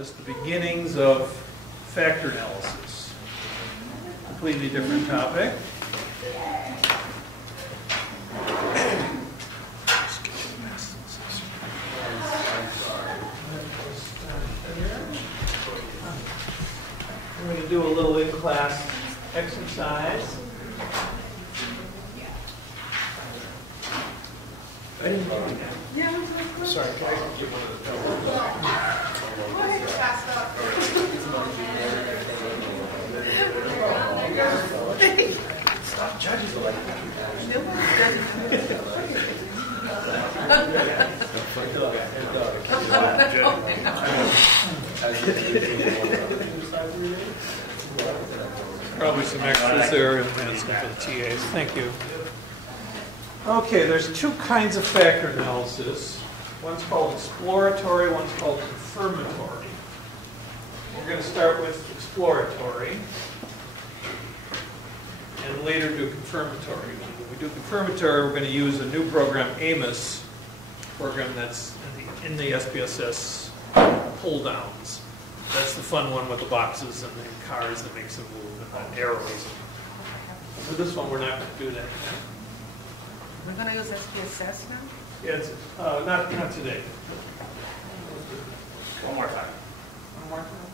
just the beginnings of factor analysis. Completely different topic. We're going to do a little in-class exercise. I didn't do that. Yeah, sorry, can I get one of the pillows? Go ahead, fast up. Stop judging the like Probably some extras there and some for the TAs. Thank you. Okay, there's two kinds of factor analysis. One's called exploratory, one's called confirmatory. We're going to start with exploratory and later do confirmatory. When we do confirmatory, we're going to use a new program, Amos, program that's in the SPSS pull downs. That's the fun one with the boxes and the cars that makes them move and the arrows. For this one, we're not going to do that. We're going to use SPSS now? Yeah, it's, not today. One more time. One more time.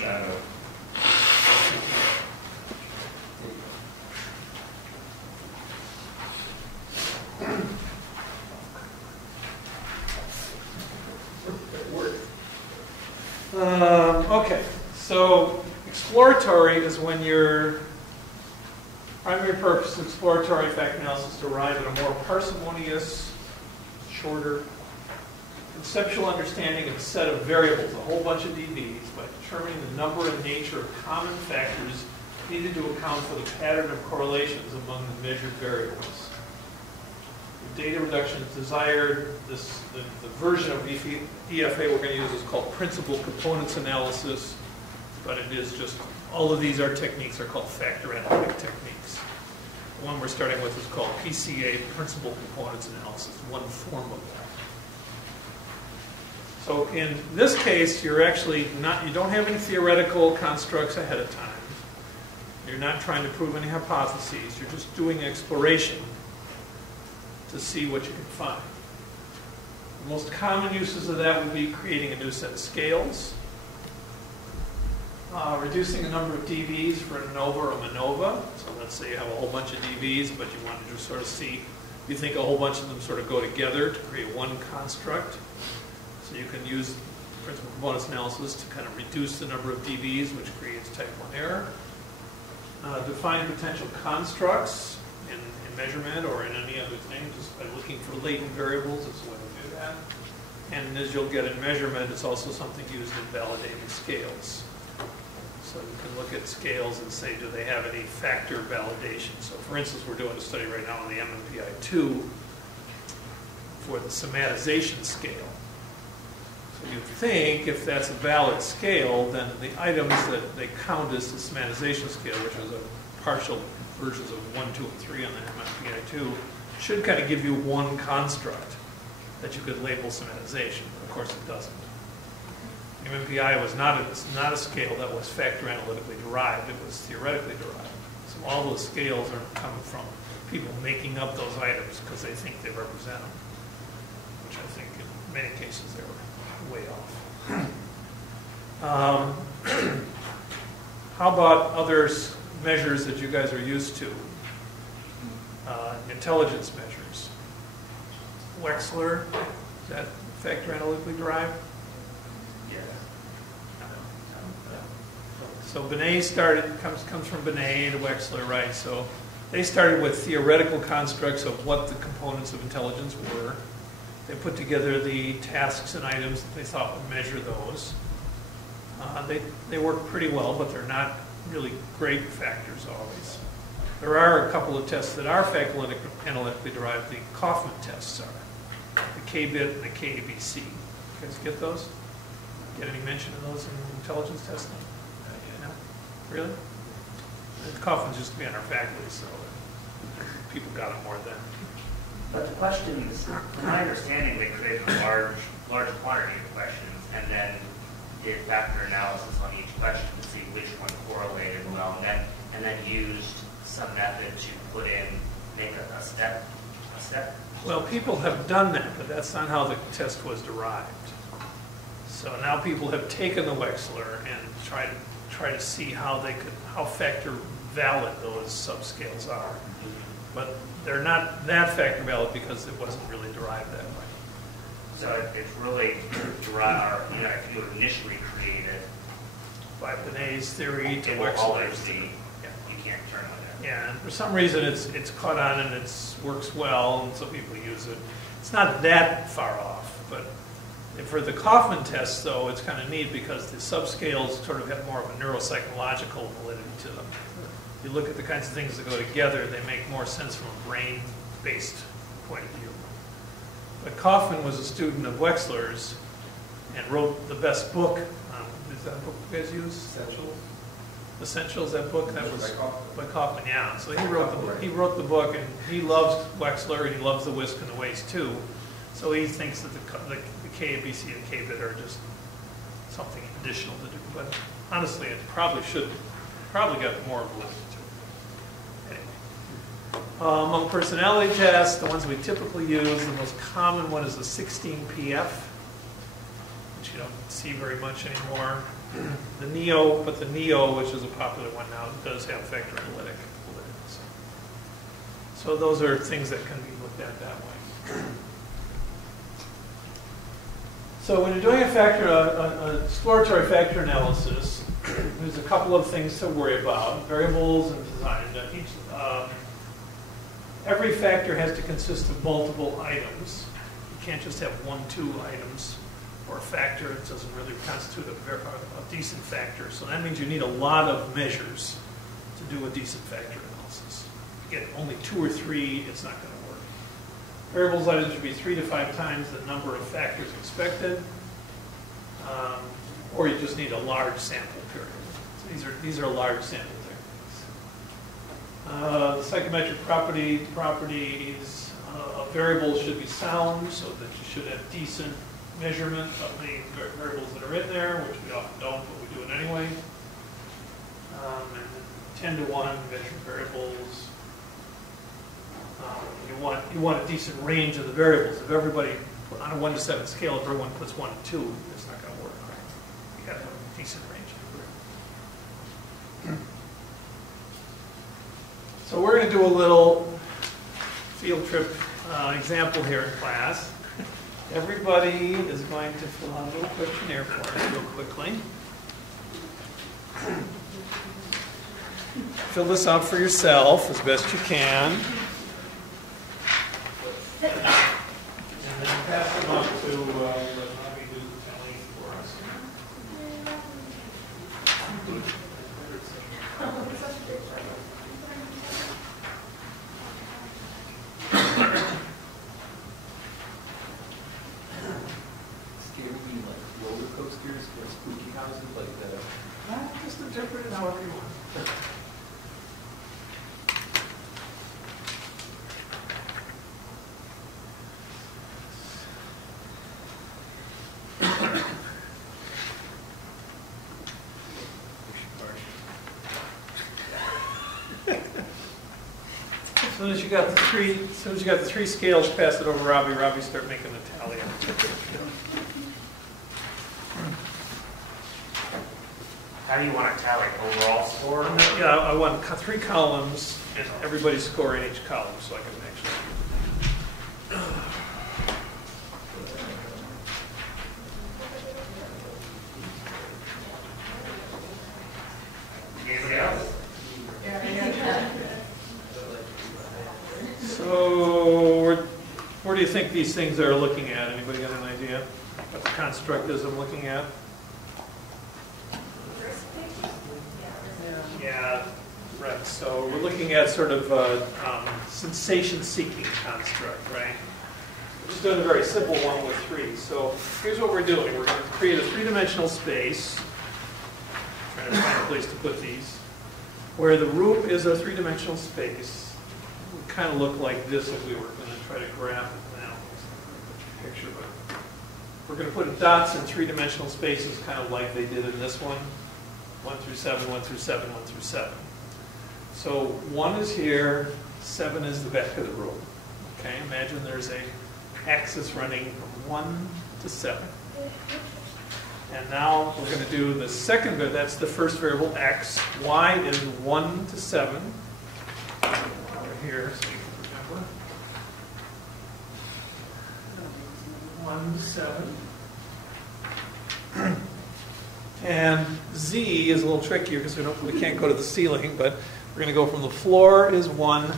Shadow. Okay, so exploratory is when your primary purpose of exploratory factor analysis is to arrive at a more parsimonious, shorter, conceptual understanding of a set of variables, a whole bunch of dBs, by determining the number and nature of common factors needed to account for the pattern of correlations among the measured variables. The data reduction is desired. The version of EFA we're going to use is called principal components analysis, but it is just, all of these techniques are called factor analytic techniques. The one we're starting with is called PCA, principal components analysis, one form of that. So in this case, you're actually not, you don't have any theoretical constructs ahead of time. You're not trying to prove any hypotheses. You're just doing exploration to see what you can find. The most common uses of that would be creating a new set of scales, reducing the number of dBs for an ANOVA or a MANOVA. So let's say you have a whole bunch of dBs, but you want to just sort of see, you think a whole bunch of them sort of go together to create one construct. So you can use principal components analysis to kind of reduce the number of dBs, which creates type 1 error. Define potential constructs in measurement or in any other thing, just by looking for latent variables is a way to do that. And as you'll get in measurement, it's also something used in validating scales. So you can look at scales and say, do they have any factor validation? So for instance, we're doing a study right now on the MMPI-2 for the somatization scale. So you think if that's a valid scale, then the items that they count as the somatization scale, which is a partial versions of 1, 2, and 3 on the MMPI-2, should kind of give you one construct that you could label somatization. But of course, it doesn't. MMPI was not a scale that was factor analytically derived. It was theoretically derived. So all those scales are coming from people making up those items because they think they represent them, which I think in many cases they were way off. How about other measures that you guys are used to? Intelligence measures. Wechsler, is that factor analytically derived? Yeah. So Binet comes from Binet and Wechsler, right? So they started with theoretical constructs of what the components of intelligence were. They put together the tasks and items that they thought would measure those. They work pretty well, but they're not really great factors always. There are a couple of tests that are factor analytically derived. The Kaufman tests are. The K-bit and the KABC. You guys get those? Get any mention of those in intelligence testing? No? Really? Kaufman's used to be on our faculty, so people got them more then. But the questions, from my understanding, they created a large quantity of questions and then did factor analysis on each question to see which one correlated well, and then used some method to put in, make a step. Well, people have done that, but that's not how the test was derived. So now people have taken the Wechsler and try to see how factor valid those subscales are. But they're not that factor valid because it wasn't really derived that way. So it's really derived, or, if you initially created By Benet's theory to it will always Wechsler's be, theory. you can't turn on that. Yeah, and for some reason it's caught on and it works well, and so people use it. It's not that far off, but for the Kaufman test, though, it's kind of neat because the subscales sort of have more of a neuropsychological validity to them. You look at the kinds of things that go together, they make more sense from a brain-based point of view. But Kaufman was a student of Wechsler's and wrote the best book. Is that a book you guys use? Essentials, that book? That was by Kaufman, yeah. So he wrote the book, and he loves Wechsler, and he loves the whisk and the waste too. So he thinks that the K, BC, and K bit are just something additional to do. But honestly, it probably got more validity to it. Anyway. Among personality tests, the ones we typically use, the most common one is the 16PF, which you don't see very much anymore. The NEO, which is a popular one now, does have factor analytic validity. So those are things that can be looked at that way. So when you're doing an exploratory factor analysis, there's a couple of things to worry about, variables and design. Every factor has to consist of multiple items. You can't just have 1, 2 items for a factor. It doesn't really constitute a decent factor. So that means you need a lot of measures to do a decent factor analysis. If you get only 2 or 3, it's not going to work. Variables items should be 3 to 5 times the number of factors expected, or you just need a large sample period. So these are large sample techniques. The psychometric properties of variables should be sound, so that you should have decent measurement of the variables that are in there, which we often don't, but we do it anyway. And 10 to 1 measure variables. You want a decent range of the variables. If everybody, on a 1 to 7 scale, if everyone puts 1 and 2, it's not going to work. You got to have a decent range of the variables. So we're going to do a little field trip example here in class. Everybody is going to fill out a little questionnaire for us real quickly. Fill this out for yourself as best you can. And then pass them up to let me do the telling for us. Roller coasters or spooky houses like that. Just interpret it however you want. As soon as you got the three scales, pass it over to Robbie. Robbie, start making the tally. How do you want to tally overall score? Yeah, I want 3 columns and everybody's score in each column, so I can actually. Anybody else? So, where do you think these things are looking at? Anybody got an idea what the construct is I'm looking at? Yeah, right. So we're looking at sort of a sensation-seeking construct, right? We're just doing a very simple one with 3. So here's what we're doing. We're going to create a 3-dimensional space. Trying to find a place to put these. Where the roof is a 3-dimensional space. It would kind of look like this if we were going to try to graph it now. Picture, but we're going to put dots in three-dimensional spaces, kind of like they did in this one. 1 through 7, 1 through 7, 1 through 7. So 1 is here, 7 is the back of the room. Okay, imagine there's a axis running from 1 to 7. And now we're going to do the second bit, that's the first variable x. Y is 1 to 7. Over here, so you can remember. 1 to 7. And z is a little trickier because we can't go to the ceiling, but we're going to go from the floor is 1,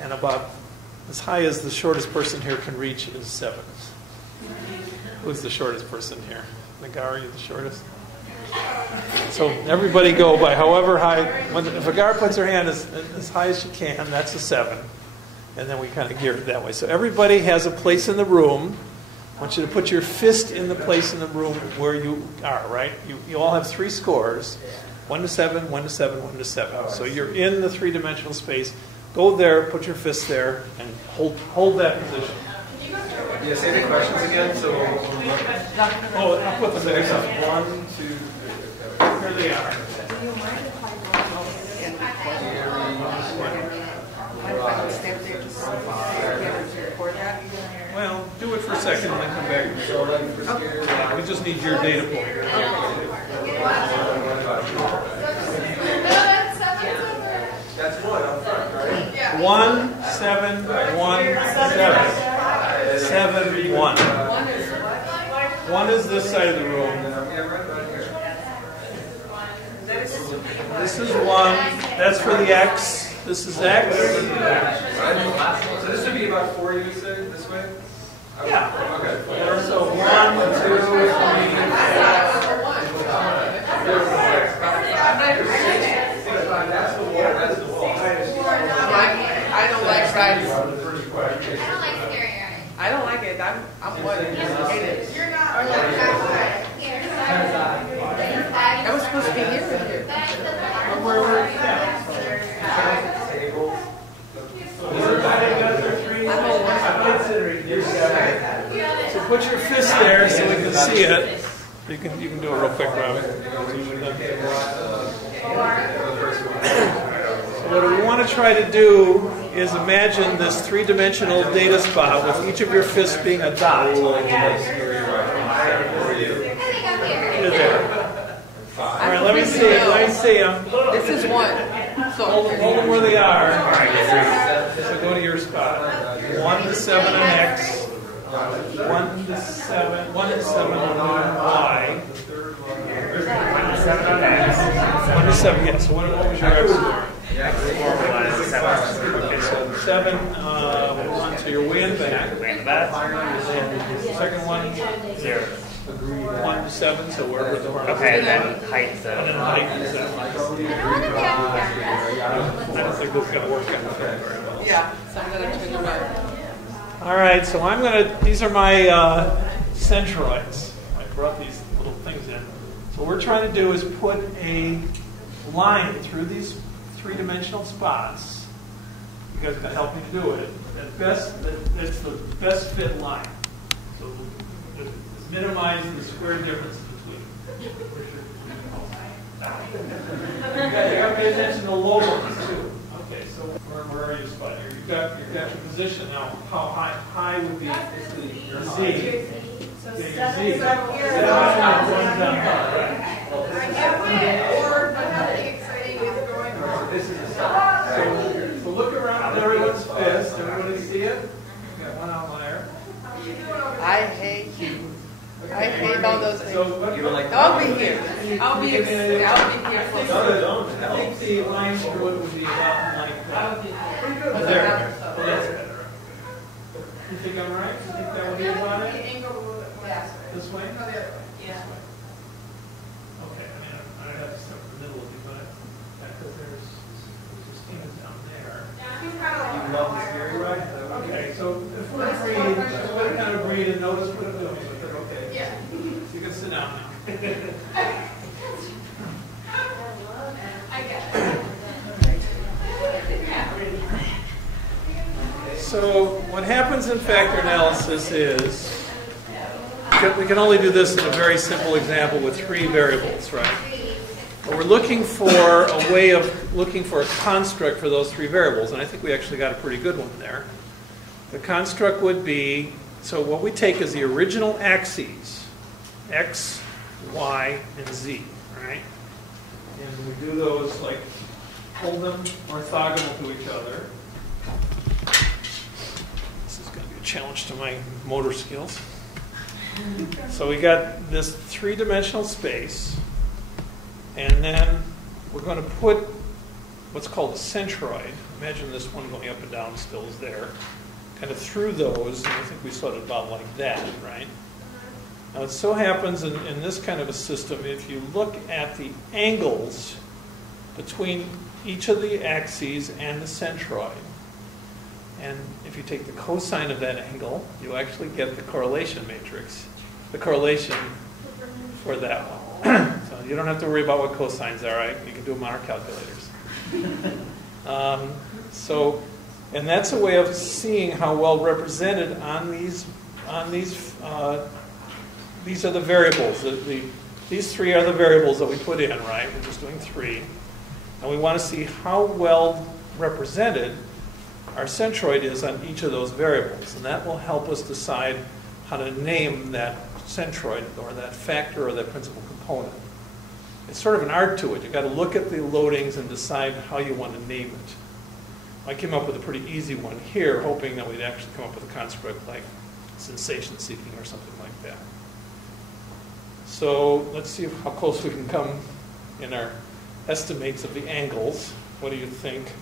and about as high as the shortest person here can reach is 7. Who's the shortest person here? Nagar, are you the shortest? So everybody go by however high. If Nagar puts her hand as high as she can, that's a 7. And then we kind of gear it that way. So everybody has a place in the room. I want you to put your fist in the place in the room where you are, right? You all have 3 scores. 1 to 7, 1 to 7, 1 to 7. So you're in the three-dimensional space. Go there, put your fist there, and hold that position. Yeah, say the questions again. So, Oh, I'll put them there. 1, 2, 3. Here they are. Do you mind if I go and step there to record that? Well, do it for a second and then come back. So, like, for scared, Yeah, we just need your data point. that's 1 up front, right? 1, 7, 1, 7. 7, 1. 1 is this side of the room. Yeah, right about here. This is 1. That's for the x. This is x. So this would be about 4, you would say, this way? Yeah. Okay. So 1, 2, 3. That's the wall. That's the wall. I don't like riding. I don't like staring at it. I don't like it. I'm what? You're not. I was supposed to be here with you. So put your fist there so we can see it. You can do it real quick, Rob. So what we want to try to do is imagine this three-dimensional data spot with each of your fists being a dot. I think I'm here. You're there. All right, let me see. Let me see them. This is 1. So Hold them where they are. So go to your spot. 1 to 7 on X. 1 to 7. 1 to 7 on Y. 1 to 7 on X. 1 to 7. Yeah. So what was your X score? X4 Okay, so 7. 1. So you're way in the back. way in the back. And the second one, 0. 1 to 7. So wherever the mark. Okay, and then height And then height is that. I want to be up here. I don't think this is going to work out very well. yeah, so I'm gonna turn them around. All right, so I'm going to, these are my centroids. I brought these little things in. So what we're trying to do is put a line through these three-dimensional spots. You guys can help me to do it. It's the best fit line. So minimize the square difference between. You got to pay attention to the low ones too. Okay, so where are you spot here? You've got your position now. How high would be your Z? Okay, your Z. So look around at everyone's fist. Everybody see it? We got one outlier. I hate you. I hate all those things. So You were like, I'll be here. I'll be here for I think the line through it would be about like that. There. Oh, that's better. You think I'm right? You think that would be about it? This way? No, the other way. Yeah. Okay, I mean, I don't have to start in the middle of you, but because there's things down there. you love the scary ride? Okay, so if we're agreed, everybody kind of agreed and notice what I'm doing with it, okay? Yeah. You can sit down now. I get it. So what happens in factor analysis is, we can only do this in a very simple example with 3 variables, right? But we're looking for a way of looking for a construct for those 3 variables, and I think we actually got a pretty good one there. The construct would be, so what we take is the original axes, x, y, and z, right? And we do those, like, hold them orthogonal to each other. This is going to be a challenge to my motor skills. So we got this 3-dimensional space, and then we're going to put what's called a centroid. Imagine this one going up and down still is there. Kind of through those, and I think we saw it about like that, right? Now it so happens in this kind of a system, if you look at the angles between each of the axes and the centroid, and if you take the cosine of that angle, you actually get the correlation matrix, the correlation for that one. So you don't have to worry about what cosines are, right? You can do them on our calculators. And that's a way of seeing how well represented on these are the variables. These 3 are the variables that we put in, right? We're just doing 3. And we want to see how well represented our centroid is on each of those variables. And that will help us decide how to name that centroid or that factor or that principal component. It's sort of an art to it. You've got to look at the loadings and decide how you want to name it. I came up with a pretty easy one here, hoping that we'd actually come up with a construct like sensation seeking or something like that. So let's see how close we can come in our estimates of the angles. What do you think?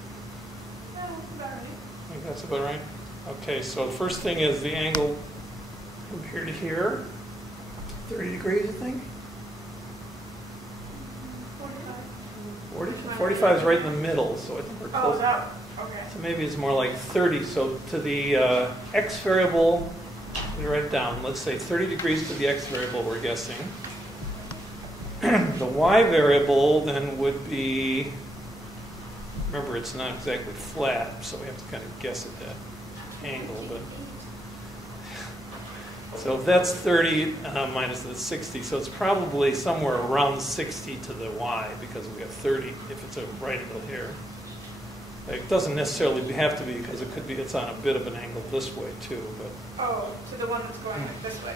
Yeah, that's about right. I think that's about right. Okay, so the first thing is the angle from here to here. 30 degrees, I think? 45. 45 is right in the middle, so I think we're close. Oh, that. Okay. So maybe it's more like 30. So to the x variable, we write it down. Let's say 30 degrees to the x variable, we're guessing. The y variable then would be, remember it's not exactly flat, so we have to kind of guess at that angle. But so if that's 30 minus the 60, so it's probably somewhere around 60 to the y, because we have 30 if it's a right angle here. It doesn't necessarily have to be, because it could be it's on a bit of an angle this way too. But Oh, to the one that's going this way.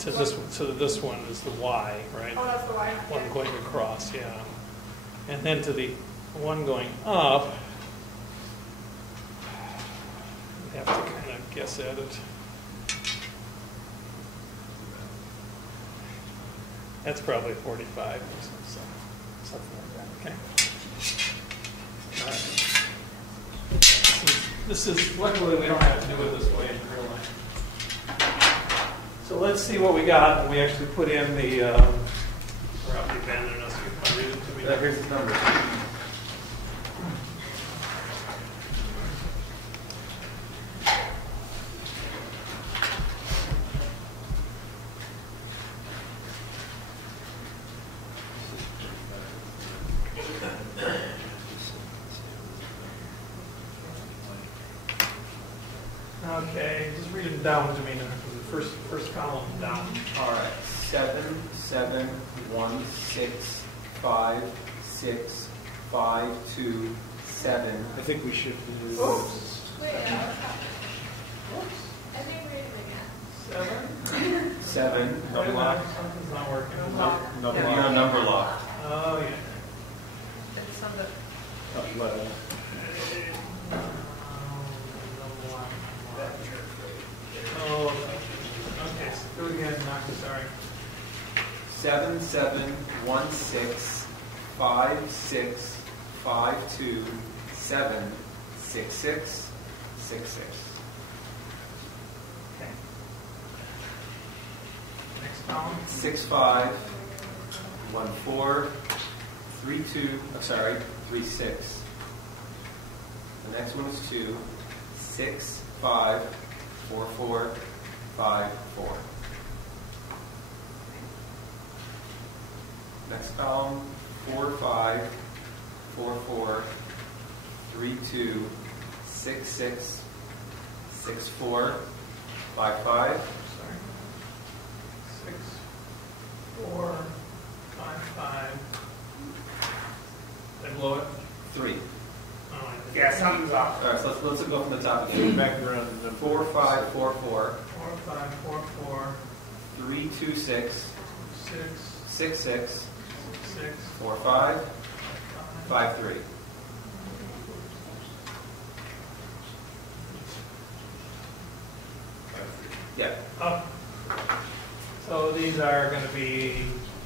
to this one is the y, right? Oh, that's the Y. One going across, yeah. And then to the one going up, we have to kind of guess at it. That's probably 45 or something like that, okay? All right. This is, luckily we don't have to do it this way in real life. So let's see what we got when we actually put in the, probably abandoned us. You can read it to me. Here's the number. Okay, just read it down to me now, from the first column down. All right. 7, 7, 1, 6, 5, 6, 5, 2, 7. I think we should do Oops. Wait, Oops. I think read it again. 7. 7. Number Lock. Something's not working. Number lock. Number lock. Oh, yeah. It's on the. Oh, okay. So do it again, Knocker, sorry. 7, 7, 1, 6, 5, 6, 5, 2, 7, 6, 6, 6, 6. Okay. Next column. 6, 5, 1, 4, 3, 2, I'm sorry, 3, 6. The next one is 2, 6, 5, 4, 4, 5, 4. Next column, 4, 5, 4, 4, 3, 2, 6, 6, 6455. Sorry. 6455. Did I blow it? 3. Oh, I did. Yeah, something's off. All right, so let's go from the top again. Back around to the 4544 4544 326 6 66 6 45 53. Yeah. Up. So these are going to be,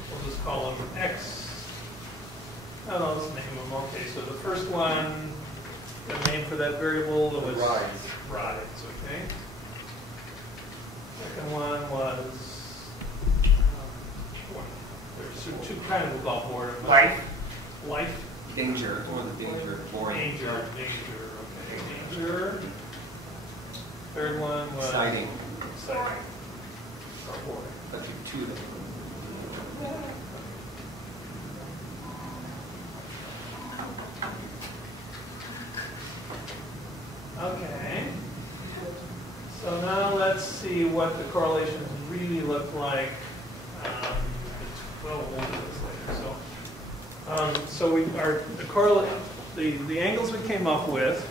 we'll just call them X. Oh, let's name them. Okay, so the first one, the name for that variable was Rides. Rides, okay. Second one was, there's two kind of above board. Life. Life. Danger. Or the danger. Boring. Danger, okay, danger. Third one was Exciting. Exciting. Or boring. That's your 2 then. Okay. So now let's see what the correlations really look like. Well, we'll do this later. So we are the angles we came up with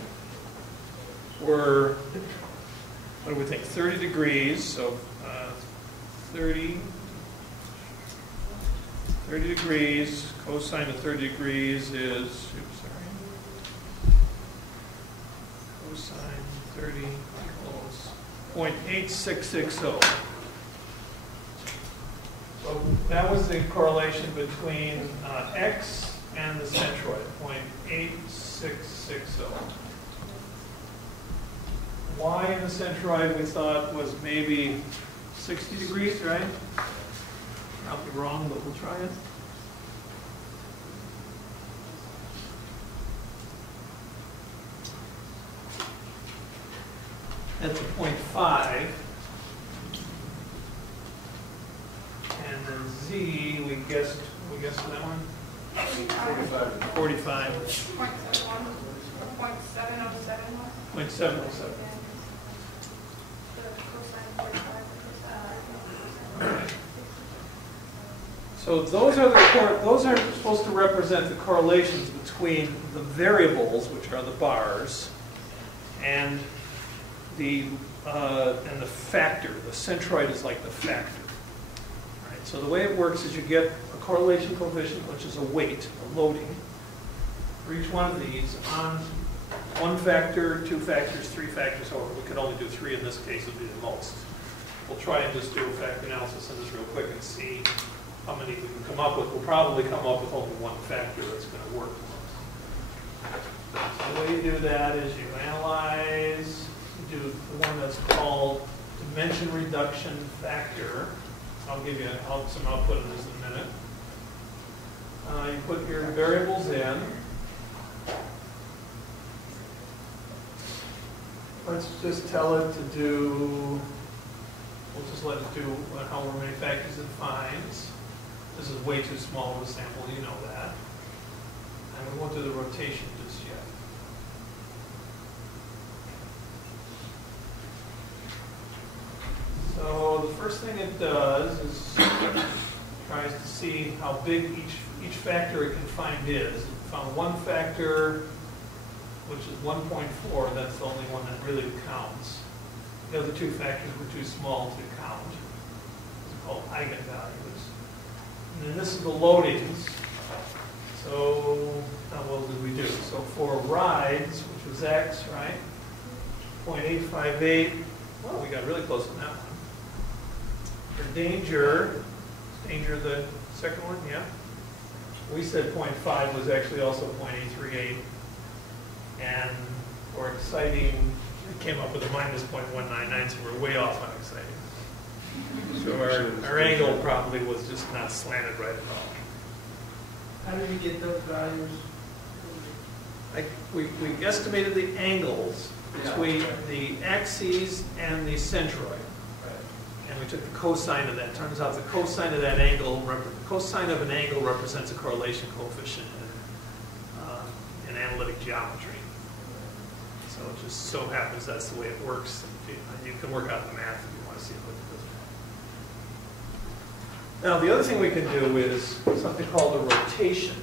were, what do we think? 30 degrees. So 30 degrees. Cosine of 30 degrees is. Oops, sorry. Cosine 30 equals 0.8660. So that was the correlation between X and the centroid, 0.8660. Y in the centroid we thought was maybe 60 degrees, right? I'll be wrong, but we'll try it. That's a 0.5. And then Z, we guessed that one? 45. 0.707. So those are supposed to represent the correlations between the variables, which are the bars, and the factor. The centroid is like the factor. Right? So the way it works is you get a correlation coefficient, which is a weight, a loading, for each one of these on 1 factor, 2 factors, 3 factors. However, we could only do 3 in this case, would be the most. We'll try and just do a factor analysis on this real quick and see how many we can come up with. We'll probably come up with only 1 factor that's going to work. So the way you do that is you analyze, you do the one that's called dimension reduction factor. I'll give you some output of this in a minute. You put your variables in. Let's just tell it to do, we'll just let it do however many factors it finds. This is way too small of a sample, you know that. And we won't do the rotation just yet. So the first thing it does is tries to see how big each factor it can find is. It found 1 factor, which is 1.4. That's the only one that really counts. The other 2 factors were too small to count. It's called eigenvalues. And then this is the loadings. So how well did we do? So for rides, which was X, right? 0.858. Well, we got really close on that one. For danger the second one, yeah. We said 0.5 was actually also 0.838. And for exciting, it came up with a minus 0.199, so we're way off on exciting. So our angle probably was just not slanted right at all. How did you get those values? We estimated the angles between the axes and the centroid. And we took the cosine of that. Turns out the cosine of that angle, cosine of an angle represents a correlation coefficient in analytic geometry. So So it just so happens that's the way it works. And you can work out the math if you want to see what it does. Now, the other thing we can do is something called a rotation.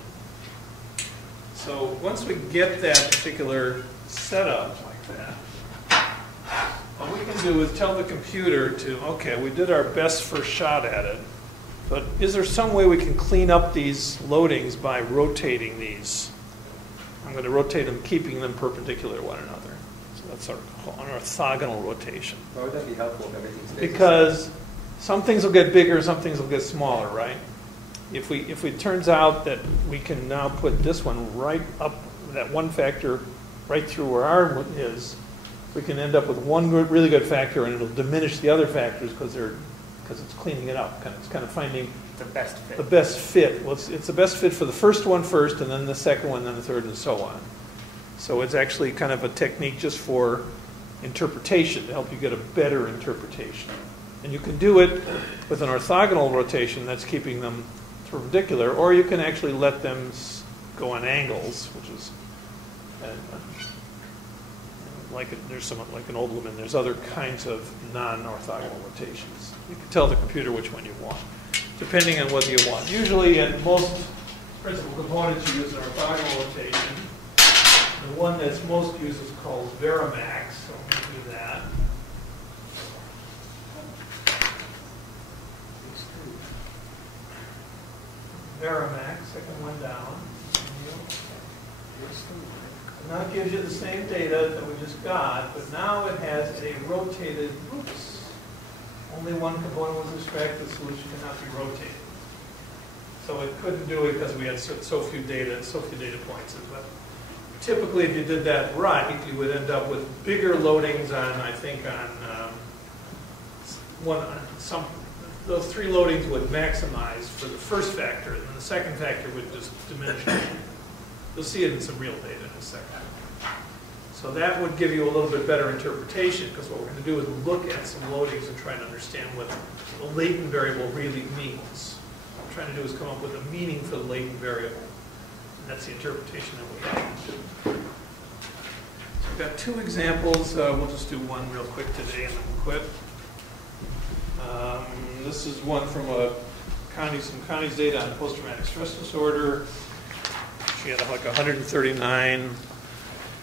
So once we get that particular setup like that, what we can do is tell the computer to, okay, we did our best first shot at it, but is there some way we can clean up these loadings by rotating these? I'm going to rotate them, keeping them perpendicular to one another. So that's sort of an orthogonal rotation. Why would that be helpful if everything stays? Because some things will get bigger, some things will get smaller, right? If it turns out that we can now put this one right up, that one factor right through where our is, we can end up with one really good factor, and it'll diminish the other factors because it's cleaning it up. It's kind of finding The best fit. the best fit. Well, it's the best fit for the first one first, and then the second one, then the third, and so on. So it's actually kind of a technique just for interpretation, to help you get a better interpretation. And you can do it with an orthogonal rotation that's keeping them perpendicular, or you can actually let them go on angles, which is there's like an old woman. There's other kinds of non-orthogonal rotations. You can tell the computer which one you want, depending on whether you want. Usually, in most principal components, you use an orthogonal rotation. The one that's most used is called Verimax, so I'm going to do that. Verimax, second one down. And now it gives you the same data that we just got, but now it has a rotated, only one component was extracted, the solution cannot be rotated. So it couldn't do it because we had so few data points. But typically, if you did that right, you would end up with bigger loadings on, I think, those three loadings would maximize for the first factor, and then the second factor would just diminish. You'll see it in some real data in a second. So that would give you a little bit better interpretation, because what we're going to do is look at some loadings and try to understand what the latent variable really means. What we're trying to do is come up with a meaning for the latent variable. And that's the interpretation that we have. So we've got two examples. We'll just do one real quick today and then we'll quit. This is one from some Connie's data on post-traumatic stress disorder. She had like 139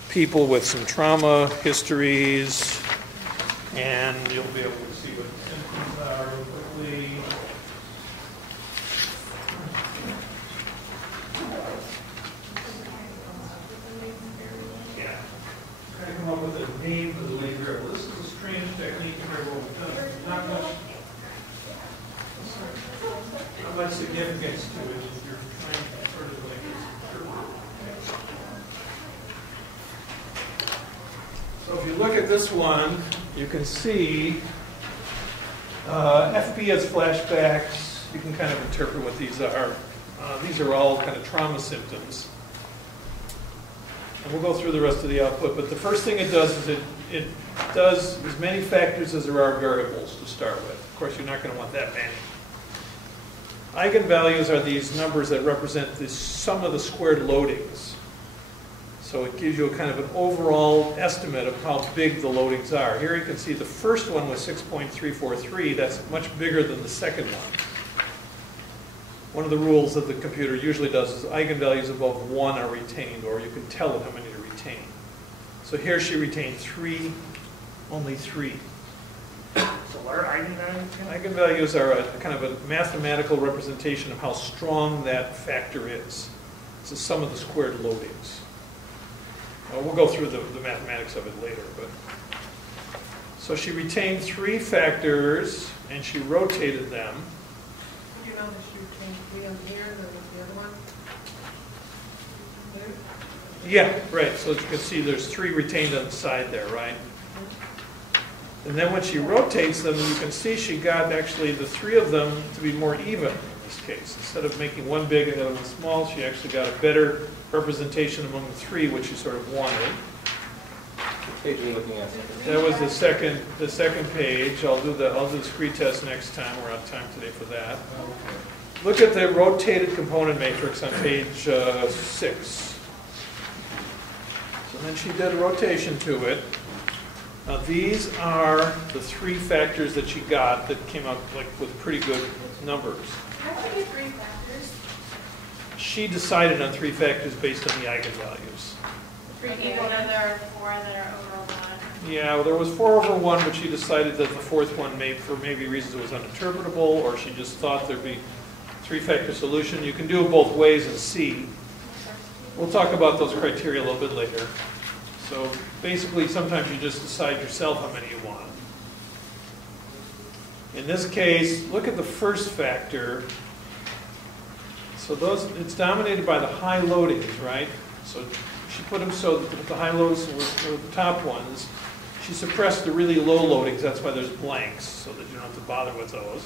people with some trauma histories, and you'll be able to see what the symptoms are real quickly. Yeah. Try to come up with a name for the latent variable. This is a strange technique for what we've done. Not much significance to it if you're trying to sort of like So if you look at this one, you can see FB as flashbacks. You can kind of interpret what these are. These are all kind of trauma symptoms. And we'll go through the rest of the output, but the first thing it does is it does as many factors as there are variables to start with. Of course, you're not going to want that many. Eigenvalues are these numbers that represent the sum of the squared loadings. So it gives you a kind of an overall estimate of how big the loadings are. Here you can see the first one was 6.343. That's much bigger than the second one. One of the rules that the computer usually does is eigenvalues above 1 are retained, or you can tell it how many to retain. So here she retained 3, only 3. So what are eigenvalues? Eigenvalues are a kind of a mathematical representation of how strong that factor is. It's the sum of the squared loadings. We'll go through the mathematics of it later. But so she retained 3 factors, and she rotated them. You know that she retained 3 on here, and then the other one? There? Yeah, right. So as you can see, there's 3 retained on the side there, right? And then when she rotates them, you can see she got actually the 3 of them to be more even in this case. Instead of making one big and the other one small, she actually got a better representation among the 3, which she sort of wanted. What page are you looking at? That was the second page. I'll do the scree test next time. We're out of time today for that. Look at the rotated component matrix on page 6. So then she did a rotation to it. Now these are the 3 factors that she got that came out like with pretty good numbers. How do you get 3 factors? She decided on 3 factors based on the eigenvalues. 3 people, and there are 4 that are over 1. Yeah, well, there was 4 over 1, but she decided that the 4th one, for maybe reasons it was uninterpretable, or she just thought there'd be 3-factor solution. You can do it both ways and see. We'll talk about those criteria a little bit later. So basically, sometimes you just decide yourself how many you want. In this case, look at the first factor. So it's dominated by the high loadings, right? So she put them so that the high loads were the top ones. She suppressed the really low loadings. That's why there's blanks, so that you don't have to bother with those.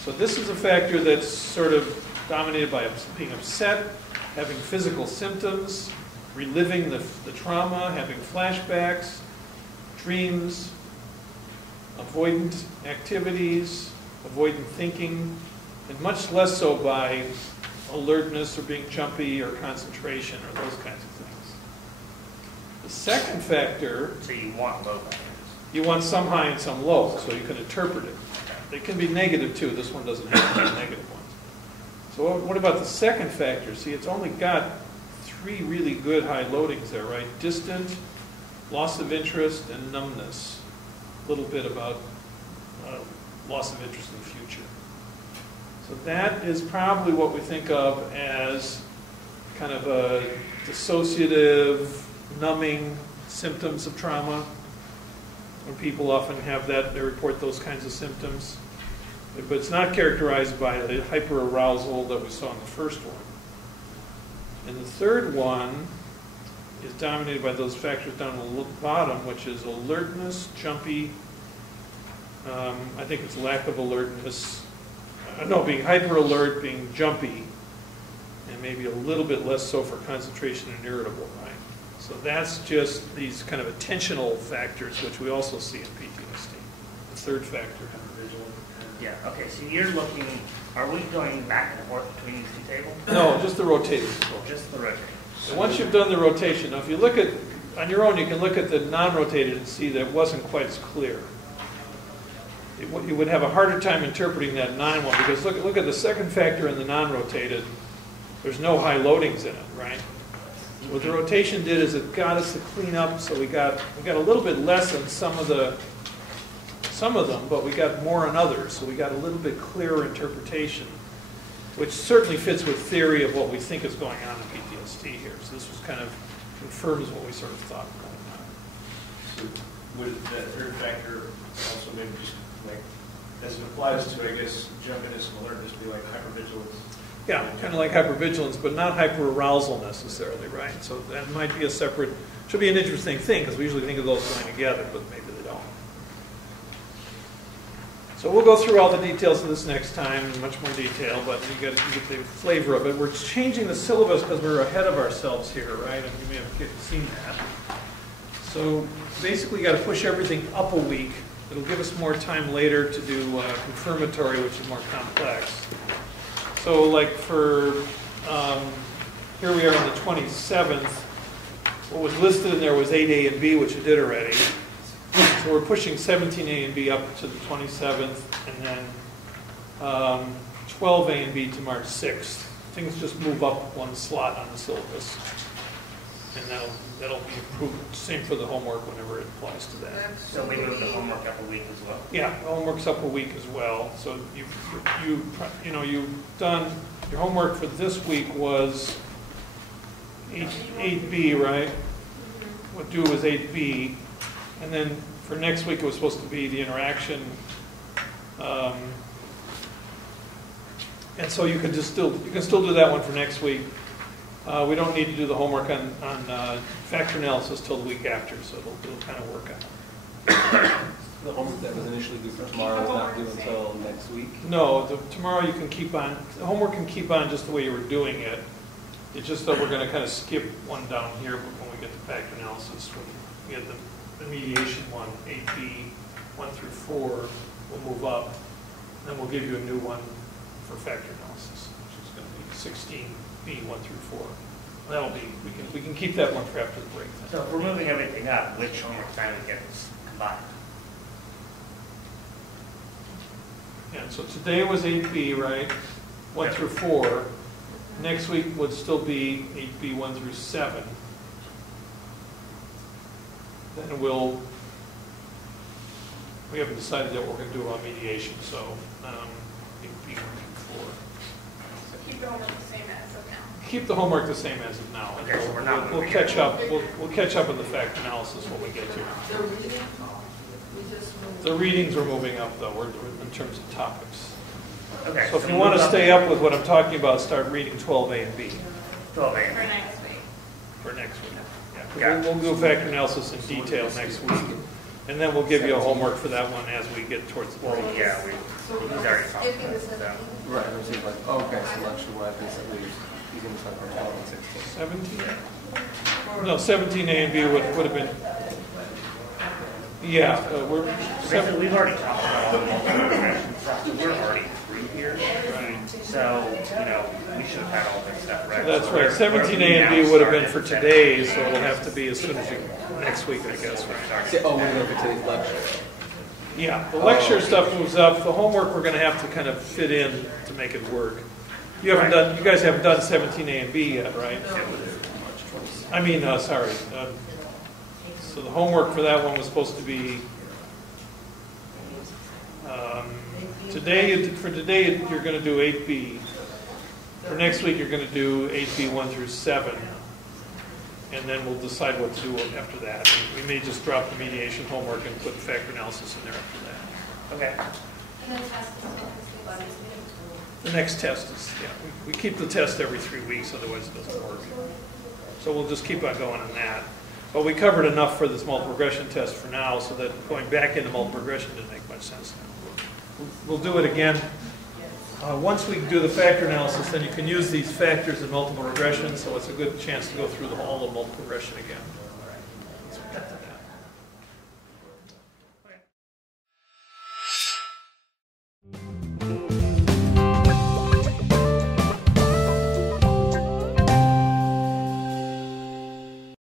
So this is a factor that's sort of dominated by being upset, having physical symptoms, reliving the trauma, having flashbacks, dreams, avoidant activities, avoidant thinking, and much less so by alertness or being jumpy or concentration or those kinds of things. The second factor, So you want low factors. you want some high and some low, so you can interpret it. They can be negative too. This one doesn't have any negative ones. So what about the second factor? See, it's only got 3 really good high loadings there, right? Distant, loss of interest, and numbness. A little bit about loss of interest in the future. So that is probably what we think of as kind of a dissociative, numbing symptoms of trauma. When people often have that, they report those kinds of symptoms. But it's not characterized by the hyperarousal that we saw in the first one. And the third one is dominated by those factors down the bottom, which is alertness, jumpy, I think it's lack of alertness, being hyper alert, being jumpy, and maybe a little bit less so for concentration and irritable, right? So that's just these kind of attentional factors, which we also see in PTSD. The third factor. Yeah, okay, so you're looking, are we going back and forth between these 2 tables? No, just the rotating. Just the rotating. And once you've done the rotation, now if you look at, on your own, you can look at the non-rotated and see that it wasn't quite as clear. You would have a harder time interpreting that 9 one, because look at the second factor in the non-rotated. There's no high loadings in it, right? What the rotation did is it got us to clean up, so we got a little bit less on some of them, but we got more on others, so we got a little bit clearer interpretation, which certainly fits with theory of what we think is going on in PTSD here. So this was kind of confirms what we sort of thought going on. So would that third factor also maybe just like, as it applies to, I guess, jumpiness and alertness, be like hypervigilance? Yeah, kind of like hypervigilance, but not hyperarousal necessarily, right? So that might be a separate, should be an interesting thing, because we usually think of those going together, but maybe they don't. So we'll go through all the details of this next time in much more detail, but you get the flavor of it. We're changing the syllabus because we're ahead of ourselves here, right? And you may have seen that. So basically you got to push everything up a week. It'll give us more time later to do confirmatory, which is more complex. So like for, here we are on the 27th. What was listed in there was 8A and B, which you did already. So we're pushing 17A and B up to the 27th, and then 12A and B to March 6th. Things just move up 1 slot on the syllabus. And that'll be improved. Same for the homework whenever it applies to that. So we move the homework up a week as well? Yeah, homework's up a week as well. So you've done, your homework for this week was 8B, right? What due was 8B. And then for next week, it was supposed to be the interaction. And so you can still do that one for next week. We don't need to do the homework on factor analysis till the week after, so it'll kind of work out. The homework that was initially due for tomorrow is not due until next week? No, tomorrow you can keep on, the homework can keep on just the way you were doing it. It's just that we're going to kind of skip one down here when we get the factor analysis. When we get the mediation one, 8B, 1 through 4, we'll move up. Then we'll give you a new one for factor analysis, which is going to be 16B, 1 through 4. that'll be, we can keep that one for after the break then. So if we're moving everything up, which homework assignment gets combined? And so today was 8B, right? 1 Yep. through 4. Next week would still be 8B 1 through 7. Then we haven't decided yet what we're going to do about mediation, so 8B 1 through 4. So keep the homework the same as of now. Keep the homework the same as of now. Okay, so we're not We'll moving catch it. up. We'll catch up with the fact analysis when we get to it. The reading, we just moved. The readings are moving up though, we're in terms of topics. Okay. So if you move want to up stay up with what I'm talking about, start reading 12A and B 12 For a.m. next week. for next week. Yeah. We'll do factor analysis in detail next week, and then we'll give you a homework for that one as we get towards the Well, break. yeah, So he's we're already talked skipping about the it, so. 17th? Right, I'm saying like, oh, okay, so lecture weapons that leaves, he's going to talk about 12 and 16. 17? No, 17A and B would have been, yeah, we're, Basically, we've already talked about all the multi-progression stuff, so we're already through here. So, we should have had all this stuff ready. that's So right, we're 17A and now B would have been for started today, so it'll have to be as soon as you, next week, I guess, right? Say, oh, we're going to today's lecture. Yeah, the lecture stuff moves up. The homework we're going to have to kind of fit in to make it work. You guys haven't done 17A and B yet, right? I mean, sorry. So the homework for that one was supposed to be today. For today, you're going to do 8B. For next week, you're going to do 8B 1 through 7. And then we'll decide what to do after that. We may just drop the mediation homework and put factor analysis in there after that. Okay. And then test is still the same. The next test is, yeah, we keep the test every 3 weeks, otherwise it doesn't work. So we'll just keep on going on that. But we covered enough for this multiple regression test for now, so that going back into multiple regression didn't make much sense now. We'll do it again. Once we do the factor analysis, then you can use these factors in multiple regression, so it's a good chance to go through all of multiple regression again.